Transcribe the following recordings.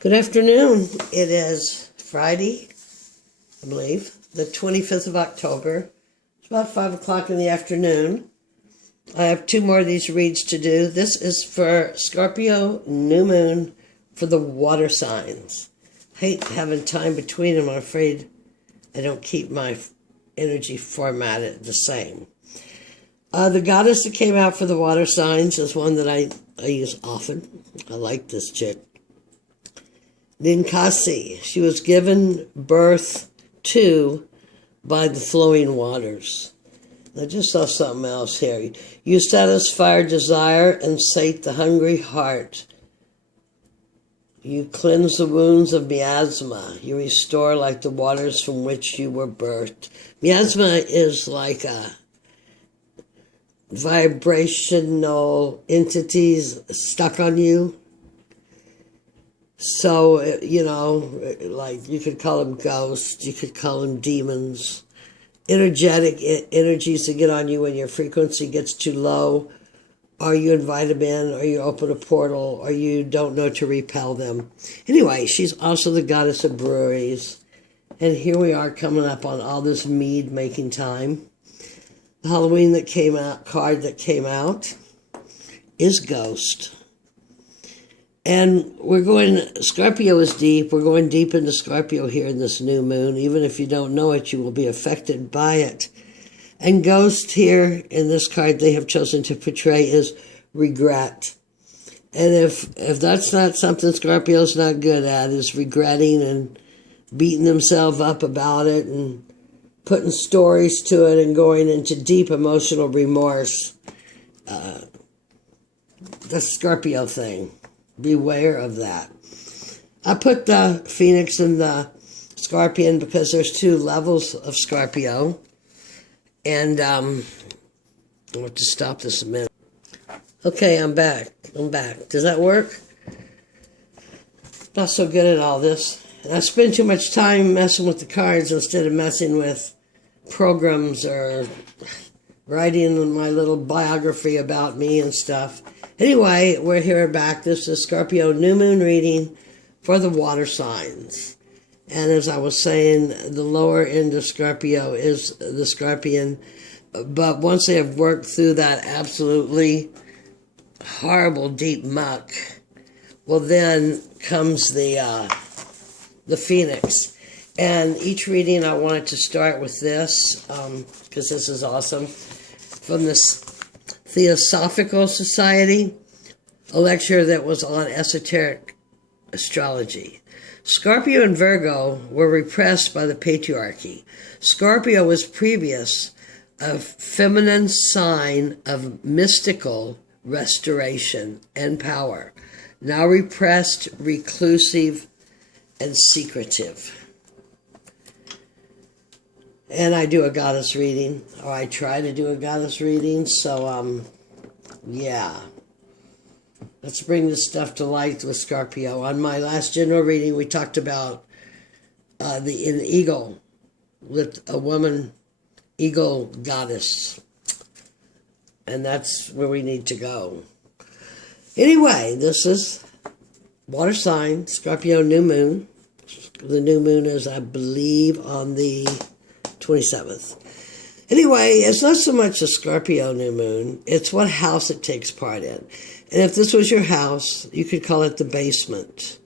Good afternoon. It is Friday, I believe, the 25th of October. It's about 5 o'clock in the afternoon. I have two more of these reads to do. This is for Scorpio New Moon for the water signs. Hate having time between them. I'm afraid I don't keep my energy formatted the same. The goddess that came out for the water signs is one that I use often. I like this chick. Ninkasi. She was given birth to by the flowing waters. I just saw something else here. You satisfy desire and sate the hungry heart. You cleanse the wounds of miasma. You restore like the waters from which you were birthed. Miasma is like a vibrational entities stuck on you. So, like you could call them ghosts, you could call them demons, energetic energies that get on you when your frequency gets too low, or you invite them in, or you open a portal, or you don't know to repel them. Anyway, she's also the goddess of breweries. And here we are coming up on all this mead making time. The Halloween card that came out is Ghost. And Scorpio is deep. We're going deep into Scorpio here in this new moon. Even if you don't know it, you will be affected by it. And Ghost here in this card they have chosen to portray is regret. And if that's not something Scorpio's not good at, is regretting and beating themselves up about it and putting stories to it and going into deep emotional remorse. The Scorpio thing. Beware of that. I put the Phoenix and the Scorpion because there's two levels of Scorpio. And I'll have to stop this a minute. Okay, I'm back. Does that work? Not so good at all this. And I spend too much time messing with the cards instead of messing with programs or writing my little biography about me and stuff. Anyway, we're here back. This is Scorpio New Moon reading for the water signs. And as I was saying, the lower end of Scorpio is the Scorpion. But once they have worked through that absolutely horrible deep muck, well, then comes the Phoenix. And each reading I wanted to start with this, because this is awesome. From this Theosophical Society, a lecture that was on esoteric astrology. Scorpio and Virgo were repressed by the patriarchy. Scorpio was previous a feminine sign of mystical restoration and power, now repressed, reclusive, and secretive. And I do a goddess reading, or I try to do a goddess reading, so, yeah. Let's bring this stuff to light with Scorpio. On my last general reading, we talked about an eagle, with a woman eagle goddess. And that's where we need to go. Anyway, this is water sign, Scorpio new moon. The new moon is, I believe, on the 27th. Anyway, it's not so much a Scorpio new moon, it's what house it takes part in. And if this was your house, you could call it the basement.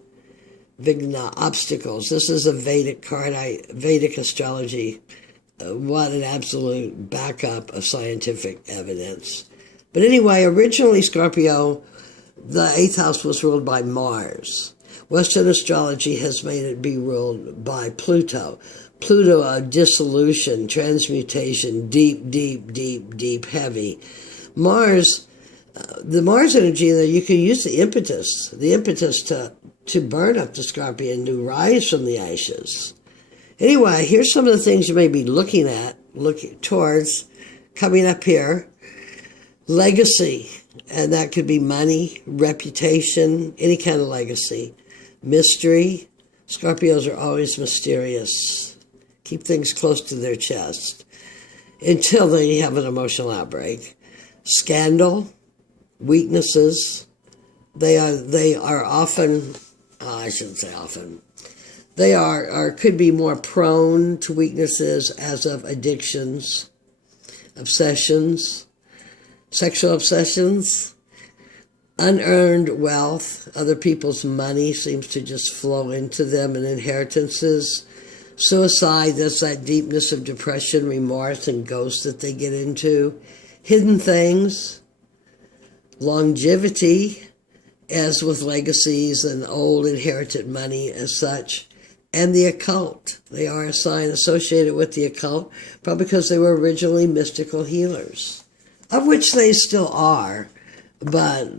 Vigna, obstacles. This is a Vedic card, Vedic astrology. What an absolute backup of scientific evidence. But anyway, originally Scorpio, the 8th house was ruled by Mars. Western astrology has made it be ruled by Pluto. Pluto, dissolution, transmutation, deep, heavy. Mars, the Mars energy, that you can use the impetus to burn up the Scorpion, to rise from the ashes. Anyway, here's some of the things you may be looking towards, coming up here. Legacy, and that could be money, reputation, any kind of legacy. Mystery, Scorpios are always mysterious. Keep things close to their chest until they have an emotional outbreak. Scandal, weaknesses, they are often I shouldn't say often. They are or could be more prone to weaknesses as of addictions, obsessions, sexual obsessions, unearned wealth. Other people's money seems to just flow into them, and inheritances. Suicide, that's that deepness of depression, remorse, and ghosts that they get into. Hidden things. Longevity, as with legacies and old inherited money as such. And the occult. They are a sign associated with the occult, probably because they were originally mystical healers, of which they still are. But,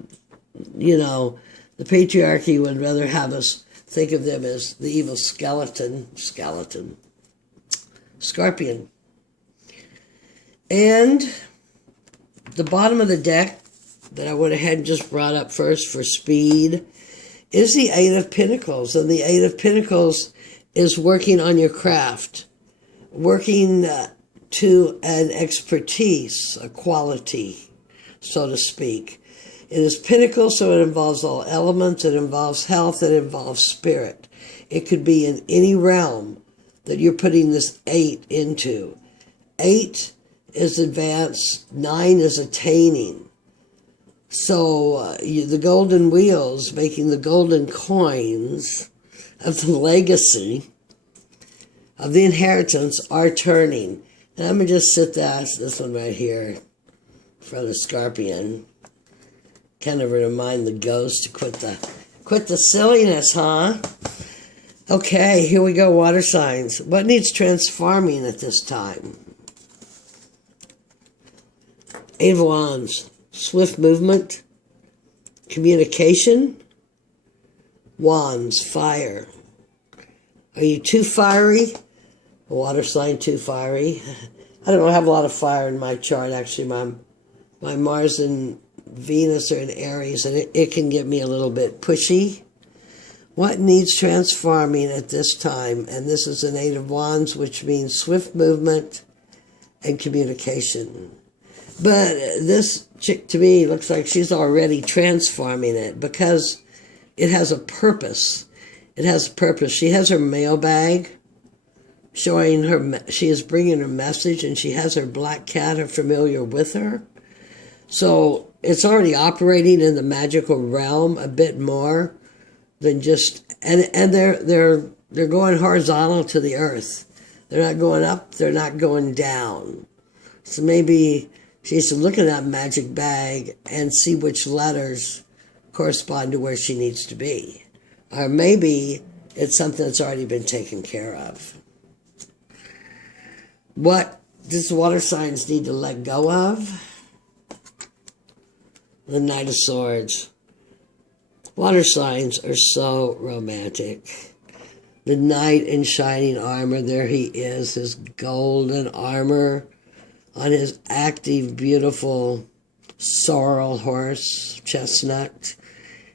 you know, the patriarchy would rather have us think of them as the evil scorpion. And the bottom of the deck that I went ahead and just brought up first for speed is the Eight of Pentacles. And the Eight of Pentacles is working on your craft, working to an expertise, a quality, so to speak. It is Pentacle, so it involves all elements. It involves health. It involves spirit. It could be in any realm that you're putting this 8 into. 8 is advanced. 9 is attaining. So the golden wheels, making the golden coins of the legacy, of the inheritance, are turning. And I'm going to just sit this one right here in front of the Scorpion. Kind of remind the ghost to quit the silliness, huh? Okay, here we go, water signs. What needs transforming at this time? Eight of Wands. Swift movement. Communication. Wands, fire. Are you too fiery? A water sign too fiery? I don't have a lot of fire in my chart, actually. My Mars and Venus are in Aries, and it can get me a little bit pushy. What needs transforming at this time? And this is an Eight of Wands, which means swift movement and communication. But this chick, to me, looks like she's already transforming it because it has a purpose. It has a purpose. She has her mailbag showing her, she is bringing her message, and she has her black cat, her familiar, with her. So it's already operating in the magical realm a bit more than just, and they're going horizontal to the earth. They're not going up, they're not going down. So maybe she needs to look at that magic bag and see which letters correspond to where she needs to be. Or maybe it's something that's already been taken care of. What does water signs need to let go of? The Knight of Swords. Water signs are so romantic. The knight in shining armor, there he is, his golden armor on his active, beautiful sorrel horse, chestnut.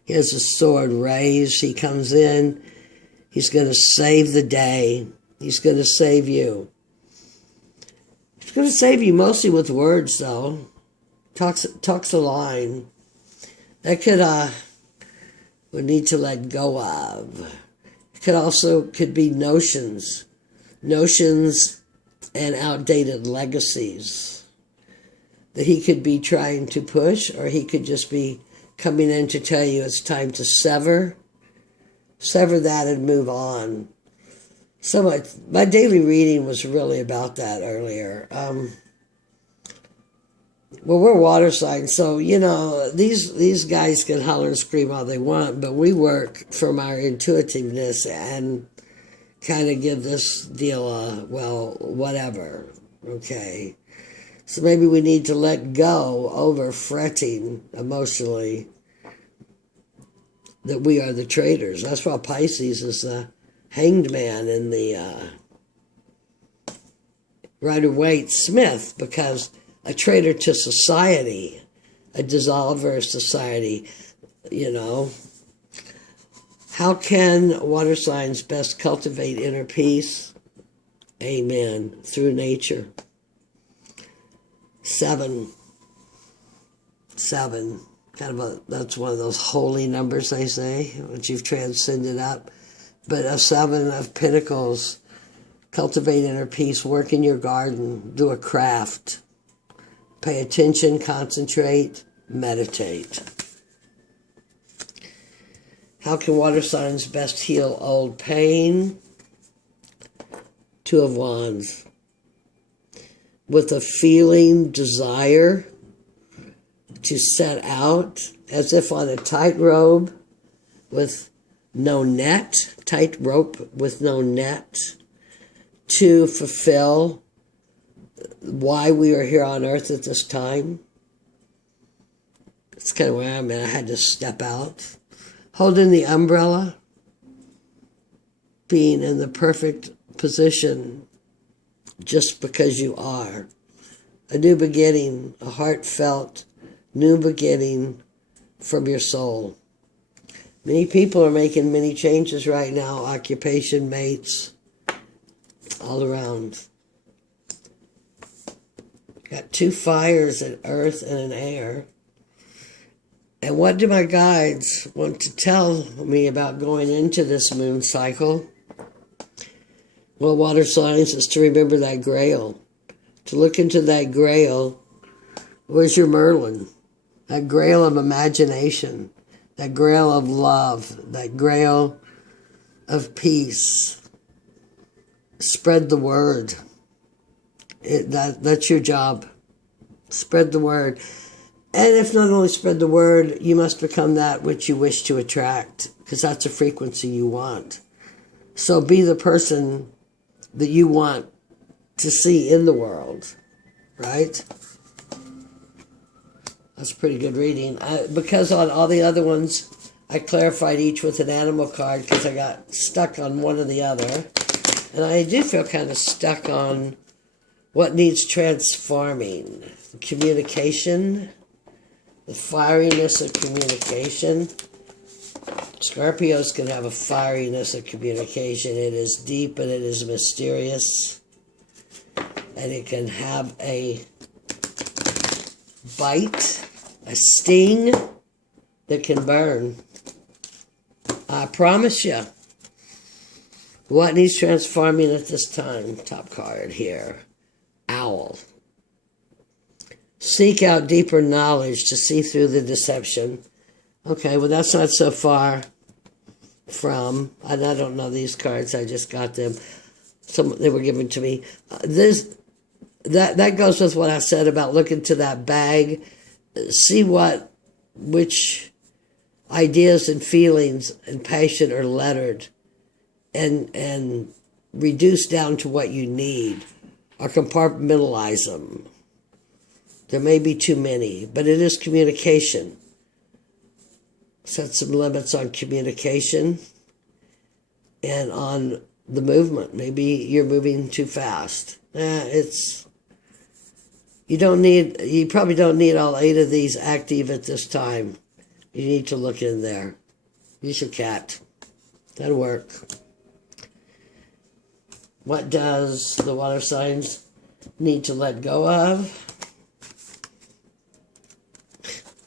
He has a sword raised. He comes in. He's going to save the day. He's going to save you. He's going to save you mostly with words, though. Talks a line that would need to let go of. It could be notions and outdated legacies that he could be trying to push, or he could just be coming in to tell you it's time to sever that and move on. So my daily reading was really about that earlier. Well, we're water signs, so, you know, these guys can holler and scream all they want, but we work from our intuitiveness and kind of give this deal a, well, whatever, okay? So maybe we need to let go over fretting emotionally that we are the traitors. That's why Pisces is the hanged man and the Rider-Waite Smith, because a traitor to society, a dissolver of society, you know. How can water signs best cultivate inner peace? Amen. Through nature. 7. That's one of those holy numbers, they say, once you've transcended up. But a 7 of Pentacles, cultivate inner peace, work in your garden, do a craft, pay attention, concentrate, meditate. How can water signs best heal old pain? 2 of Wands. With a feeling, desire to set out as if on a tightrope with no net, tightrope with no net, to fulfill why we are here on earth at this time. It's kind of where I'm at. I had to step out. Holding the umbrella, being in the perfect position just because you are. A new beginning, a heartfelt new beginning from your soul. Many people are making many changes right now, occupation, mates, all around. Got 2 fires, an earth and an air. And what do my guides want to tell me about going into this moon cycle? Well, water signs is to remember that grail. To look into that grail. Where's your Merlin? That grail of imagination. That grail of love. That grail of peace. Spread the word. That's your job. Spread the word. And if not only spread the word, you must become that which you wish to attract, because that's a frequency you want. So be the person that you want to see in the world, right? That's a pretty good reading. Because on all the other ones, I clarified each with an animal card because I got stuck on one or the other. And I do feel kind of stuck on what needs transforming. Communication. The fieriness of communication. Scorpios can have a fieriness of communication. It is deep and it is mysterious. And it can have a bite, a sting that can burn. I promise you. What needs transforming at this time? Top card here. Owl. Seek out deeper knowledge to see through the deception. Okay, well that's not so far from, and I don't know these cards, I just got them. They were given to me. That goes with what I said about looking to that bag. See which ideas and feelings and passion are lettered and reduce down to what you need or compartmentalize them. There may be too many, but it is communication. Set some limits on communication and on the movement. Maybe you're moving too fast. You probably don't need all 8 of these active at this time. You need to look in there. Use your cat. That'll work. What does the water signs need to let go of?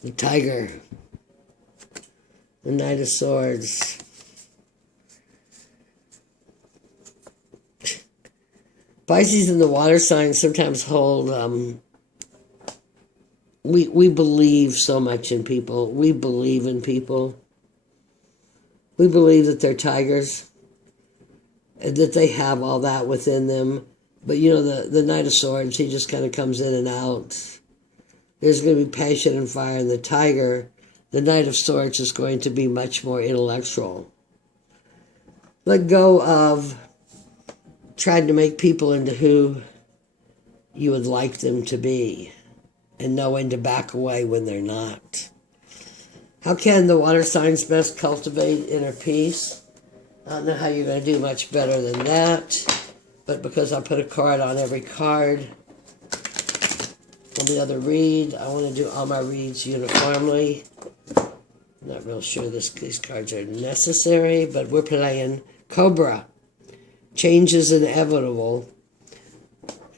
The Tiger. The Knight of Swords. Pisces and the water signs sometimes hold, we believe so much in people. We believe in people. We believe that they're tigers, and that they have all that within them. But you know, the Knight of Swords, he just kind of comes in and out. There's going to be passion and fire in the Tiger. The Knight of Swords is going to be much more intellectual. Let go of trying to make people into who you would like them to be, and know when to back away when they're not. How can the water signs best cultivate inner peace? I don't know how you're going to do much better than that, but because I put a card on every card on the other read, I want to do all my reads uniformly. I'm not real sure these cards are necessary, but we're playing Cobra. Change is inevitable.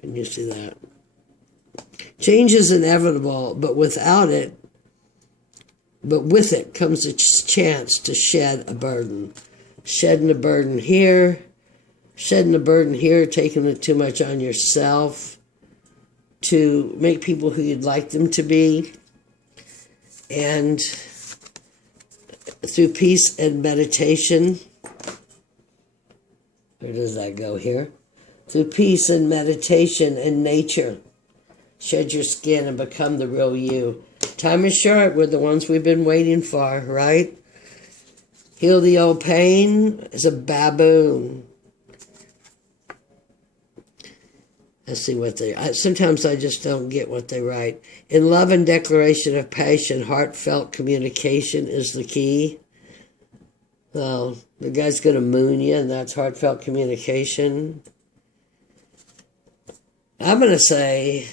Can you see that? Change is inevitable, but without it, But with it comes a chance to shed a burden. Shedding a burden here, shedding a burden here, taking it too much on yourself to make people who you'd like them to be. And through peace and meditation, where does that go here? Through peace and meditation and nature, shed your skin and become the real you. Time is short. We're the ones we've been waiting for, right? Heal the old pain is a baboon. Let's see what sometimes I just don't get what they write. In love and declaration of passion, heartfelt communication is the key. Well, the guy's going to moon you, and that's heartfelt communication. I'm going to say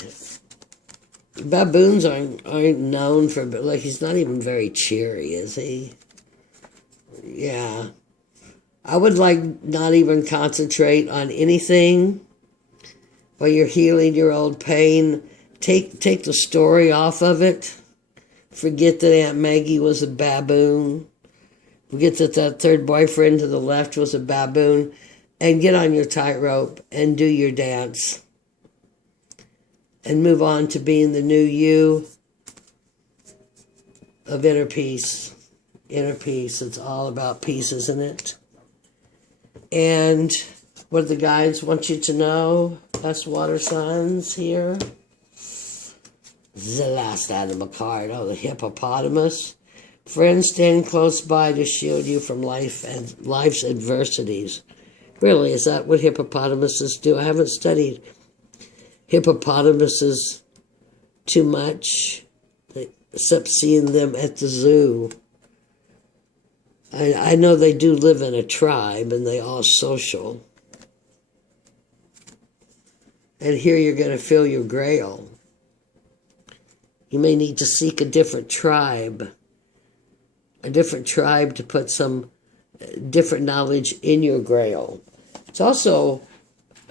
baboons aren't known for, like, he's not even very cheery, is he? Yeah. I would like not even concentrate on anything while you're healing your old pain. Take the story off of it. Forget that Aunt Maggie was a baboon. Forget that that third boyfriend to the left was a baboon. And get on your tightrope and do your dance. And move on to being the new you of inner peace. Inner peace. It's all about peace, isn't it? And what the guides want you to know, us water signs here. The last animal card. Oh, the hippopotamus. Friends stand close by to shield you from life and life's adversities. Really, is that what hippopotamuses do? I haven't studied hippopotamuses too much, except seeing them at the zoo. I know they do live in a tribe, and they are social. And here you're going to fill your grail. You may need to seek a different tribe to put some different knowledge in your grail. It's also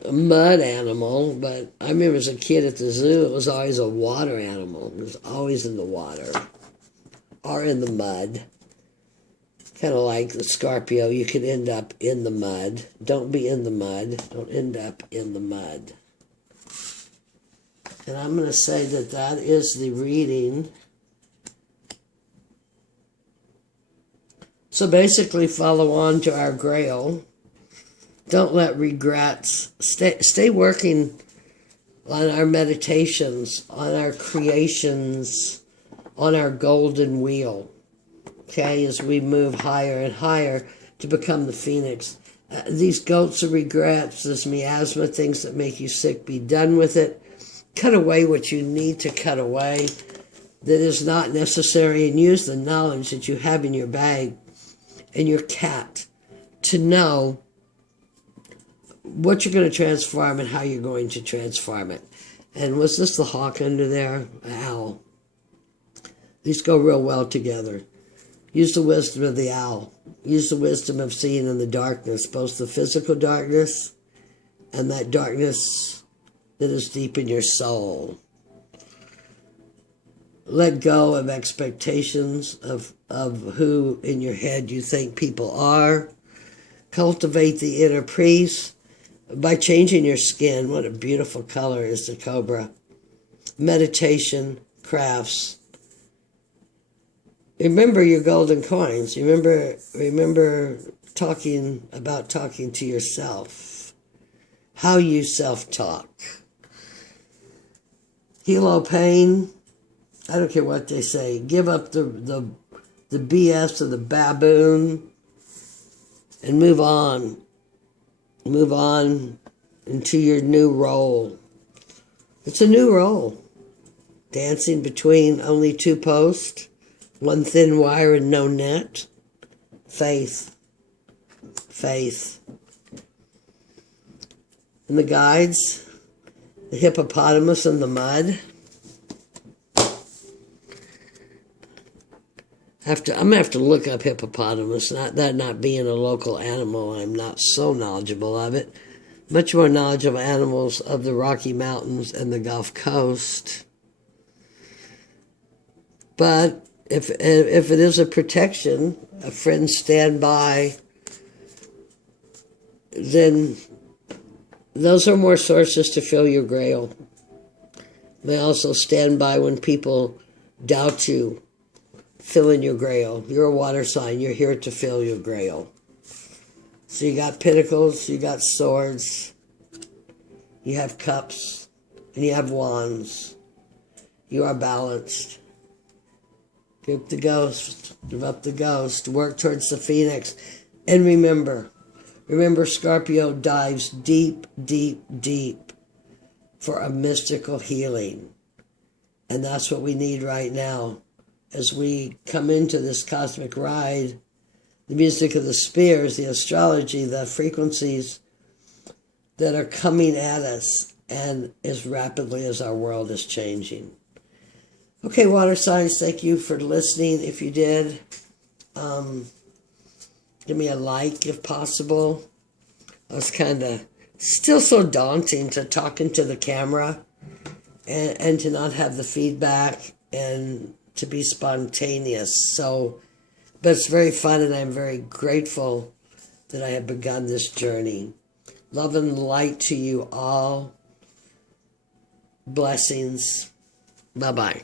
a mud animal, but I remember as a kid at the zoo, it was always a water animal. It was always in the water or in the mud. Kind of like the Scorpio, you could end up in the mud. Don't be in the mud. Don't end up in the mud. And I'm going to say that that is the reading. So basically follow on to our grail. Don't let regrets. Stay working on our meditations, on our creations, on our golden wheel. Okay, as we move higher and higher to become the phoenix. These goats of regrets, this miasma, things that make you sick, be done with it. Cut away what you need to cut away that is not necessary, and use the knowledge that you have in your bag and your cat to know what you're going to transform and how you're going to transform it. And was this the hawk under there? Owl. These go real well together. Use the wisdom of the owl. Use the wisdom of seeing in the darkness, both the physical darkness and that darkness that is deep in your soul. Let go of expectations of who in your head you think people are. Cultivate the inner peace by changing your skin. What a beautiful color is the cobra. Meditation, crafts. Remember your golden coins. Remember talking to yourself. How you self-talk. Heal all pain. I don't care what they say. Give up the BS of the baboon and move on. Move on into your new role. It's a new role. Dancing between only two posts. One thin wire and no net. Faith. Faith. And the guides, the hippopotamus in the mud. I'm going to have to look up hippopotamus. That not being a local animal, I'm not so knowledgeable of it. Much more knowledgeable animals of the Rocky Mountains and the Gulf Coast. But if it is a protection, a friend stand by, then those are more sources to fill your grail. They also stand by when people doubt you. Fill in your grail. You're a water sign. You're here to fill your grail. So you got pentacles, you got swords, you have cups, and you have wands. You are balanced. Give up the ghost. Give up the ghost. Work towards the phoenix. And remember, Scorpio dives deep, deep, deep for a mystical healing. And that's what we need right now. As we come into this cosmic ride, the music of the spheres, the astrology, the frequencies that are coming at us, and as rapidly as our world is changing. Okay, water signs, thank you for listening. If you did, give me a like if possible. I was kind of still so daunting to talk into the camera and to not have the feedback and to be spontaneous. So, but it's very fun, and I'm very grateful that I have begun this journey. Love and light to you all. Blessings. Bye-bye.